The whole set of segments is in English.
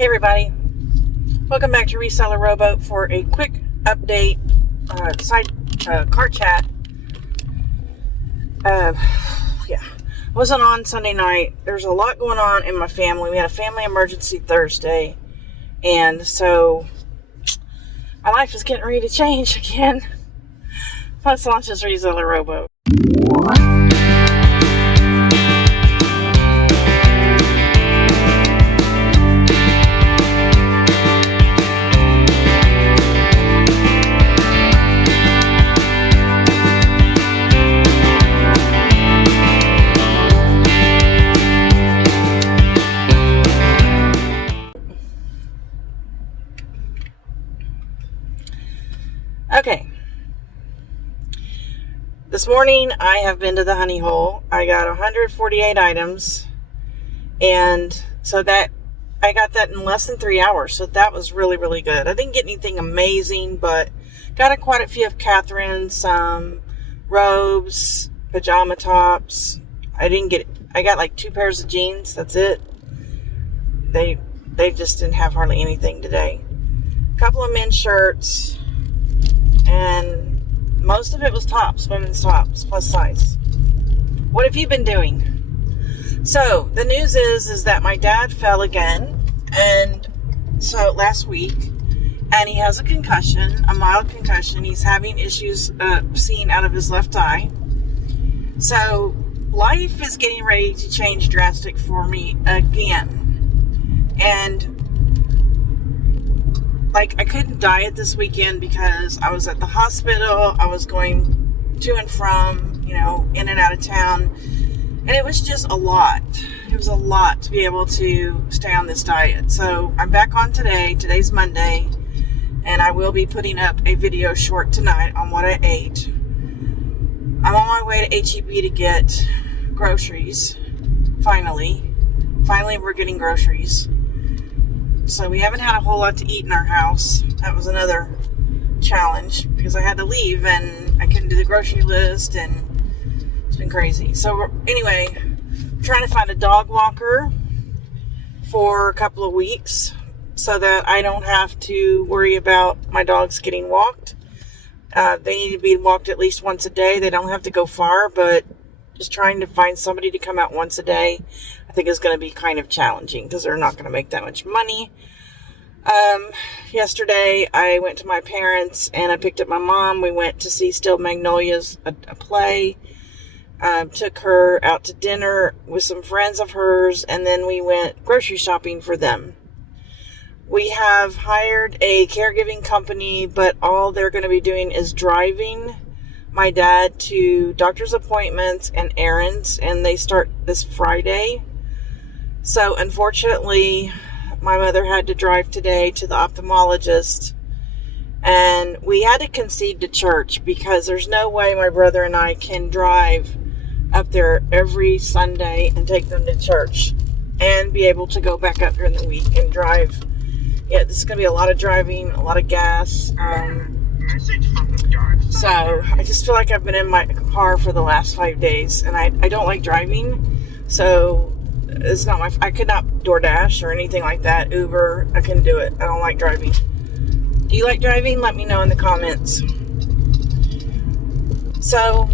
Hey everybody, welcome back to Reseller Rowboat for a quick update, car chat. I wasn't on Sunday night. There's a lot going on in my family. We had a family emergency Thursday, and so my life is getting ready to change again. Let's launch this Reseller Rowboat. Okay. This morning I have been to the honey hole. I got 148 items, and so that I got that in less than 3 hours. So that was really, really good. I didn't get anything amazing, but got quite a few of Catherine's, some robes, pajama tops. I got like 2 pairs of jeans. That's it. They just didn't have hardly anything today. A couple of men's shirts. And most of it was tops, women's tops, plus size. What have you been doing? So, the news is that my dad fell again, and so last week, and he has a concussion, a mild concussion. He's having issues seeing out of his left eye. So, life is getting ready to change drastic for me again. And I couldn't diet this weekend because I was at the hospital. I was going to and from, in and out of town. And it was just a lot. It was a lot to be able to stay on this diet. So I'm back on today. Today's Monday. And I will be putting up a video short tonight on what I ate. I'm on my way to H-E-B to get groceries. Finally, we're getting groceries. So we haven't had a whole lot to eat in our house. That was another challenge because I had to leave and I couldn't do the grocery list, and it's been crazy. So anyway, I'm trying to find a dog walker for a couple of weeks so that I don't have to worry about my dogs getting walked. They need to be walked at least once a day. They don't have to go far, but just trying to find somebody to come out once a day, I think is going to be kind of challenging because they're not going to make that much money. Yesterday I went to my parents and I picked up my mom. We went to see Still Magnolias, a play. Took her out to dinner with some friends of hers, and then we went grocery shopping for them. We have hired a caregiving company, but all they're going to be doing is driving my dad to doctor's appointments and errands, and they start this Friday. So unfortunately, my mother had to drive today to the ophthalmologist, and we had to concede to church because there's no way my brother and I can drive up there every Sunday and take them to church and be able to go back up during the week and drive. Yeah, this is going to be a lot of driving, a lot of gas. So I just feel like I've been in my car for the last 5 days, and I don't like driving. So it's not I could not DoorDash or anything like that. Uber, I couldn't do it. I don't like driving. Do you like driving? Let me know in the comments. So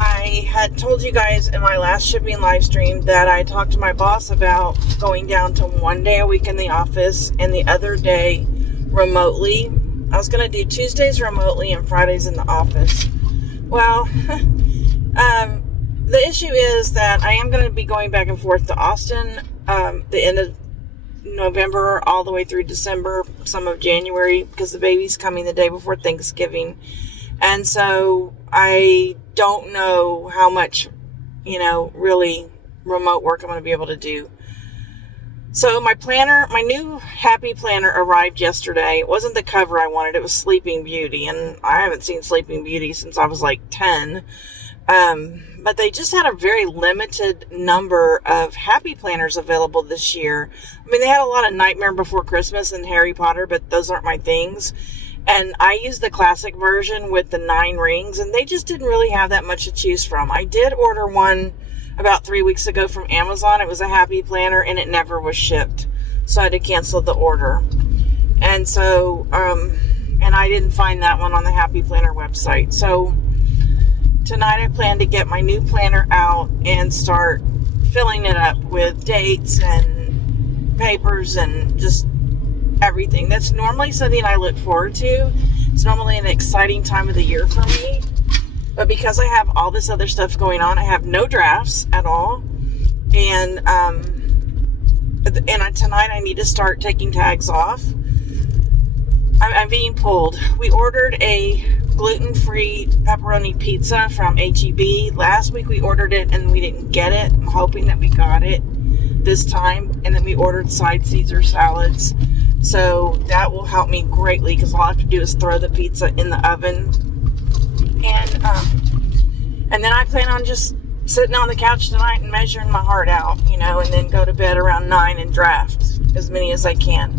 I had told you guys in my last shipping live stream that I talked to my boss about going down to 1 day a week in the office and the other day remotely. I was going to do Tuesdays remotely and Fridays in the office. Well, the issue is that I am going to be going back and forth to Austin the end of November all the way through December, some of January, because the baby's coming the day before Thanksgiving. And so I don't know how much, really remote work I'm going to be able to do. So my new Happy Planner arrived yesterday. It wasn't the cover I wanted. It was Sleeping Beauty. And I haven't seen Sleeping Beauty since I was like 10. But they just had a very limited number of Happy Planners available this year. I mean, they had a lot of Nightmare Before Christmas and Harry Potter, but those aren't my things. And I used the classic version with the 9 rings, and they just didn't really have that much to choose from. I did order one about 3 weeks ago from Amazon. It was a Happy Planner and it never was shipped. So I had to cancel the order. And so, and I didn't find that one on the Happy Planner website. So tonight I plan to get my new planner out and start filling it up with dates and papers and just everything. That's normally something I look forward to. It's normally an exciting time of the year for me. But because I have all this other stuff going on, I have no drafts at all. And tonight I need to start taking tags off. I'm being pulled. We ordered a gluten-free pepperoni pizza from H-E-B. Last week we ordered it and we didn't get it. I'm hoping that we got it this time. And then we ordered side Caesar salads. So that will help me greatly because all I have to do is throw the pizza in the oven. And then I plan on just sitting on the couch tonight and measuring my heart out, and then go to bed around 9 and draft as many as I can.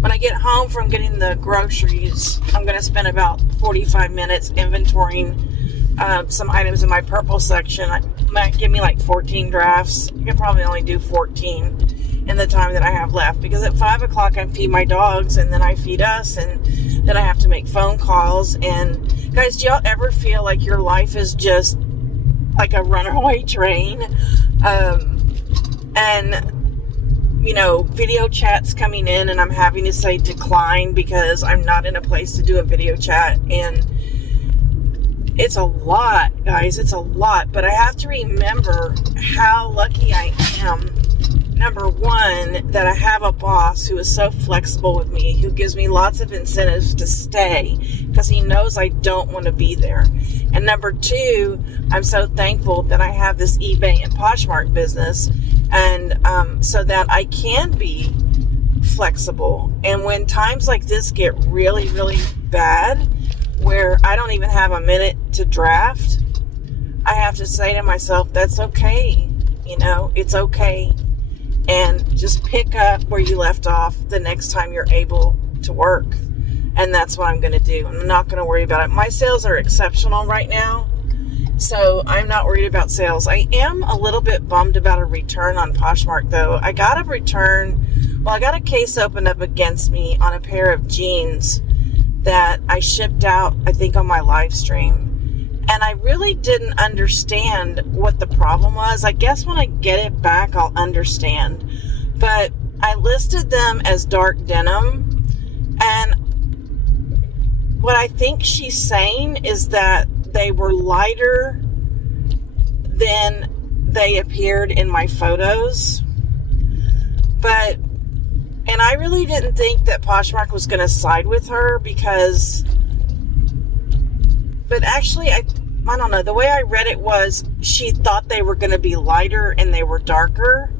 When I get home from getting the groceries, I'm going to spend about 45 minutes inventorying some items in my purple section. It might give me like 14 drafts. I can probably only do 14 in the time that I have left, because at 5 o'clock I feed my dogs and then I feed us, and then I have to make phone calls. And guys, do y'all ever feel like your life is just like a runaway train? Video chats coming in and I'm having to say decline because I'm not in a place to do a video chat. And it's a lot, guys. It's a lot. But I have to remember how lucky I am. Number one, that I have a boss who is so flexible with me, who gives me lots of incentives to stay because he knows I don't want to be there. And number two, I'm so thankful that I have this eBay and Poshmark business, and so that I can be flexible. And when times like this get really, really bad, where I don't even have a minute to draft, I have to say to myself, that's okay. It's okay. And just pick up where you left off the next time you're able to work. And that's what I'm going to do. I'm not going to worry about it. My sales are exceptional right now, so I'm not worried about sales. I am a little bit bummed about a return on Poshmark, though. I got a case opened up against me on a pair of jeans that I shipped out, I think, on my live stream. And I really didn't understand what the problem was. I guess when I get it back, I'll understand. But I listed them as dark denim. And what I think she's saying is that they were lighter than they appeared in my photos. And I really didn't think that Poshmark was going to side with her but actually, I don't know. The way I read it was she thought they were going to be lighter and they were darker.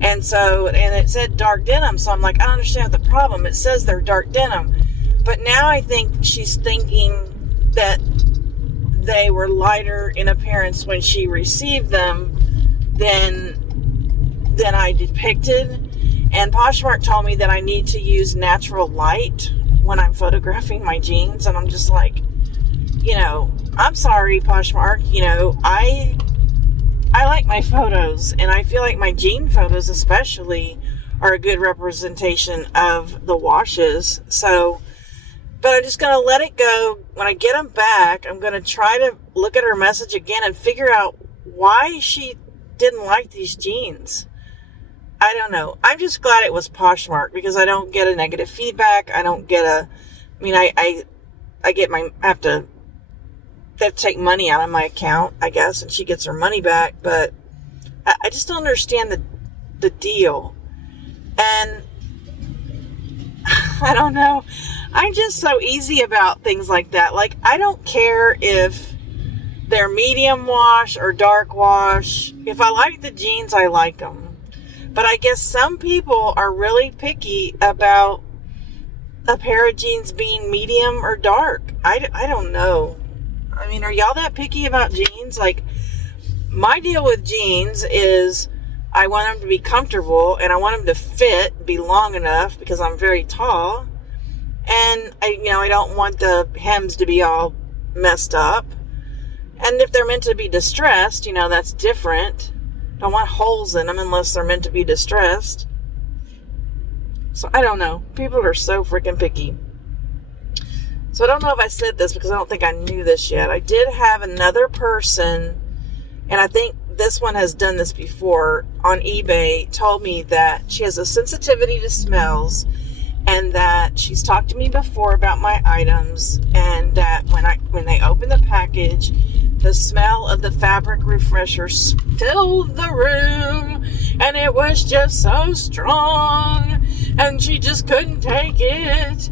And it said dark denim. So I'm like, I don't understand the problem. It says they're dark denim. But now I think she's thinking that they were lighter in appearance when she received them than I depicted. And Poshmark told me that I need to use natural light when I'm photographing my jeans. And I'm just like, I'm sorry, Poshmark. I like my photos, and I feel like my jean photos especially are a good representation of the washes. But I'm just going to let it go. When I get them back, I'm going to try to look at her message again and figure out why she didn't like these jeans. I don't know. I'm just glad it was Poshmark because I don't get a negative feedback. I don't get I have to take money out of my account, I guess, and she gets her money back. But I just don't understand the deal. And I don't know. I'm just so easy about things like that. Like, I don't care if they're medium wash or dark wash. If I like the jeans, I like them. But I guess some people are really picky about a pair of jeans being medium or dark. I don't know. I mean, are y'all that picky about jeans? Like, my deal with jeans is I want them to be comfortable and I want them to fit, be long enough because I'm very tall. And I don't want the hems to be all messed up. And if they're meant to be distressed, that's different. Don't want holes in them unless they're meant to be distressed. So I don't know. People are so freaking picky. So I don't know if I said this because I don't think I knew this yet. I did have another person, and I think this one has done this before, on eBay, told me that she has a sensitivity to smells, and that she's talked to me before about my items, and that when they open the package, the smell of the fabric refresher filled the room, and it was just so strong, and she just couldn't take it,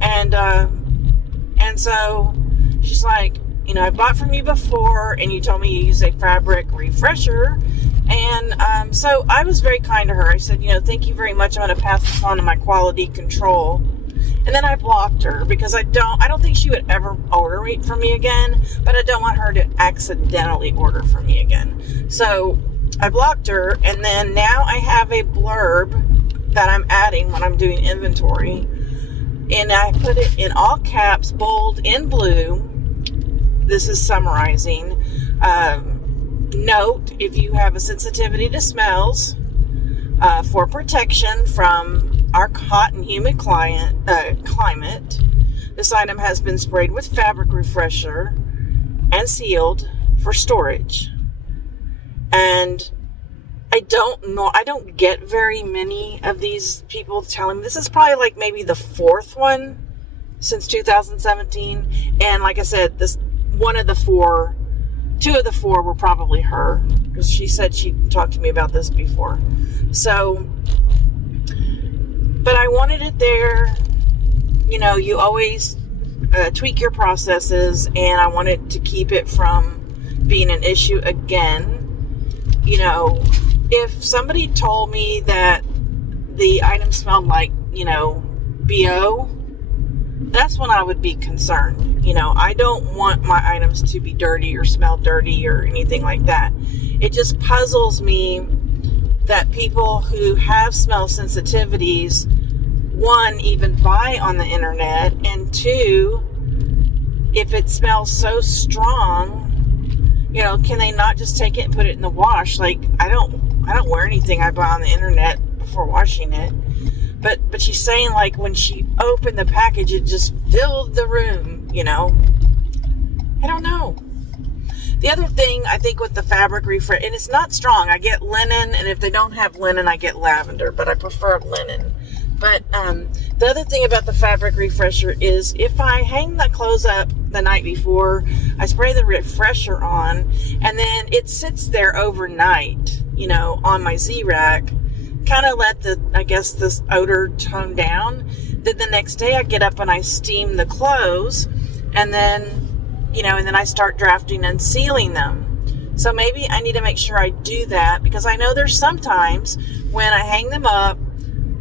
and so she's like, I bought from you before, and you told me you use a fabric refresher. And so I was very kind to her. I said, thank you very much. I'm going to pass this on to my quality control. And then I blocked her because I don't think she would ever order it from me again, but I don't want her to accidentally order from me again. So I blocked her, and then now I have a blurb that I'm adding when I'm doing inventory. And I put it in all caps, bold, in blue. This is summarizing. Note, if you have a sensitivity to smells, for protection from our hot and humid climate, this item has been sprayed with fabric refresher and sealed for storage. And I don't get very2 of these people telling me. This is probably like maybe the 4th one since 2017. And like I said, this 2 of the 4 were probably her, because she said she talked to me about this before. So, but I wanted it there. You always tweak your processes, and I wanted to keep it from being an issue again. If somebody told me that the item smelled like, BO, that's when I would be concerned. I don't want my items to be dirty or smell dirty or anything like that. It just puzzles me that people who have smell sensitivities, 1, even buy on the internet, and 2, if it smells so strong, can they not just take it and put it in the wash? Like, I don't wear anything I buy on the internet before washing it. But she's saying, like, when she opened the package, it just filled the room, I don't know. The other thing, I think, with the fabric refresh, and it's not strong. I get linen, and if they don't have linen, I get lavender, but I prefer linen. But the other thing about the fabric refresher is if I hang the clothes up the night before, I spray the refresher on, and then it sits there overnight, on my Z-rack, kind of let this odor tone down. Then the next day I get up and I steam the clothes, and then I start drafting and sealing them. So maybe I need to make sure I do that, because I know there's sometimes when I hang them up,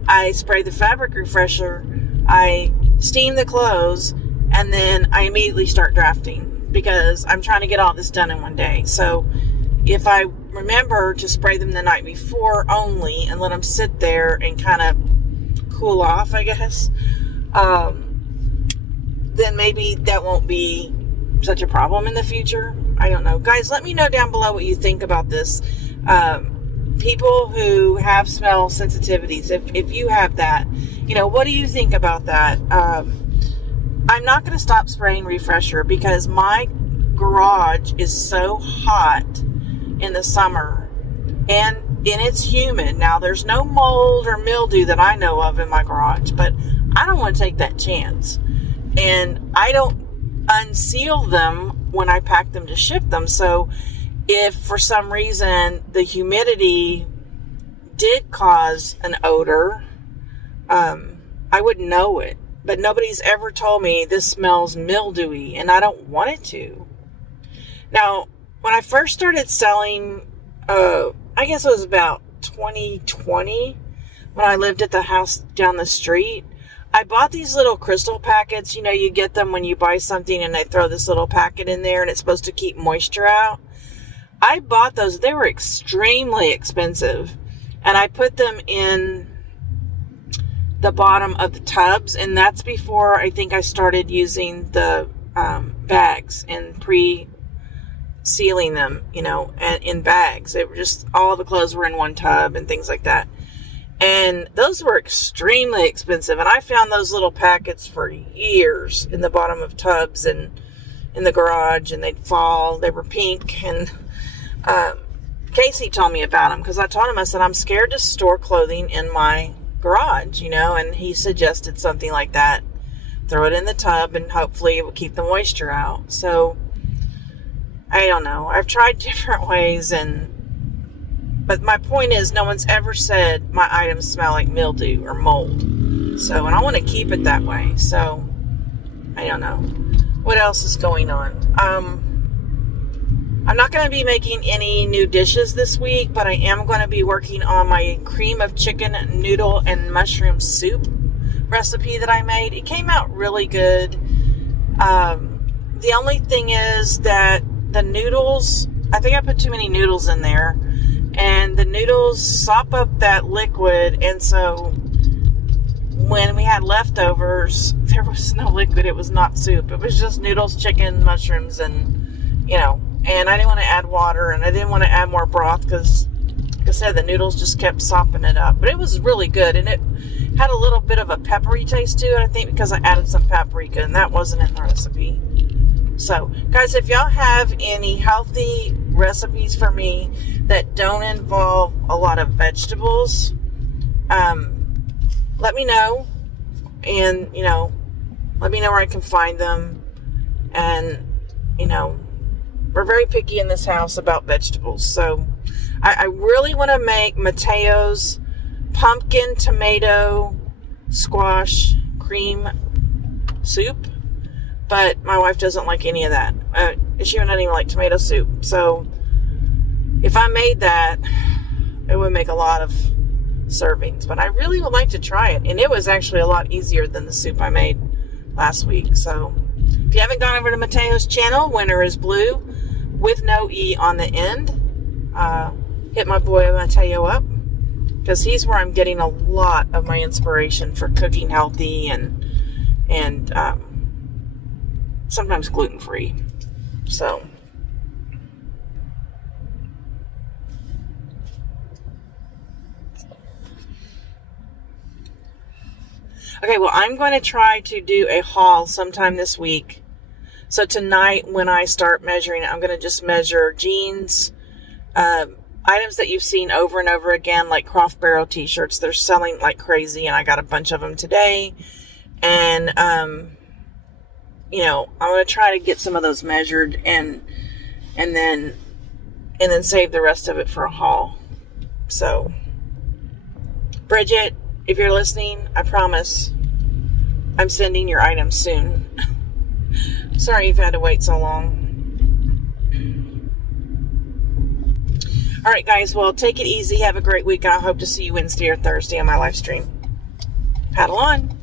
I spray the fabric refresher, I steam the clothes, and then I immediately start drafting because I'm trying to get all this done in one day. So if I remember to spray them the night before only and let them sit there and kind of cool off, I guess, then maybe that won't be such a problem in the future. I don't know. Guys, let me know down below what you think about this. People who have smell sensitivities, if you have that, what do you think about that? I'm not going to stop spraying refresher because my garage is so hot in the summer, and it's humid. Now, there's no mold or mildew that I know of in my garage, but I don't want to take that chance. And I don't unseal them when I pack them to ship them. So if for some reason the humidity did cause an odor, I wouldn't know it. But nobody's ever told me this smells mildewy, and I don't want it to. Now, when I first started selling, I guess it was about 2020, when I lived at the house down the street, I bought these little crystal packets. You get them when you buy something and they throw this little packet in there and it's supposed to keep moisture out. I bought those. They were extremely expensive. And I put them in the bottom of the tubs. And that's before I think I started using the bags and pre-sealed sealing them, and in bags. They were just, all the clothes were in one tub and things like that. And those were extremely expensive. And I found those little packets for years in the bottom of tubs and in the garage, and they'd fall. They were pink. And Casey told me about them because I told him, I said, I'm scared to store clothing in my garage, and he suggested something like that. Throw it in the tub and hopefully it will keep the moisture out. So I don't know. I've tried different ways, but my point is, no one's ever said my items smell like mildew or mold. So, and I want to keep it that way. So I don't know. What else is going on? I'm not going to be making any new dishes this week, but I am going to be working on my cream of chicken, noodle, and mushroom soup recipe that I made. It came out really good. The only thing is that the noodles, I think I put too many noodles in there, and the noodles sop up that liquid, and so when we had leftovers, there was no liquid. It was not soup. It was just noodles, chicken, mushrooms, and and I didn't want to add water, and I didn't want to add more broth because, like I said, the noodles just kept sopping it up. But it was really good, and it had a little bit of a peppery taste to it, I think, because I added some paprika, and that wasn't in the recipe. So, guys, if y'all have any healthy recipes for me that don't involve a lot of vegetables, let me know, and, let me know where I can find them. And, we're very picky in this house about vegetables. So I really want to make Mateo's pumpkin, tomato, squash, cream soup. But my wife doesn't like any of that. She doesn't even like tomato soup. So if I made that, it would make a lot of servings. But I really would like to try it. And it was actually a lot easier than the soup I made last week. So if you haven't gone over to Mateo's channel, Winter is Blue, with no E on the end, hit my boy Mateo up, because he's where I'm getting a lot of my inspiration for cooking healthy and sometimes gluten-free. So okay, well, I'm going to try to do a haul sometime this week. So tonight, when I start measuring, I'm going to just measure jeans, items that you've seen over and over again, like Croft Barrel t-shirts. They're selling like crazy, and I got a bunch of them today. And, I'm going to try to get some of those measured and then save the rest of it for a haul. So, Bridget, if you're listening, I promise I'm sending your items soon. Sorry you've had to wait so long. All right, guys. Well, take it easy. Have a great week. I hope to see you Wednesday or Thursday on my live stream. Paddle on.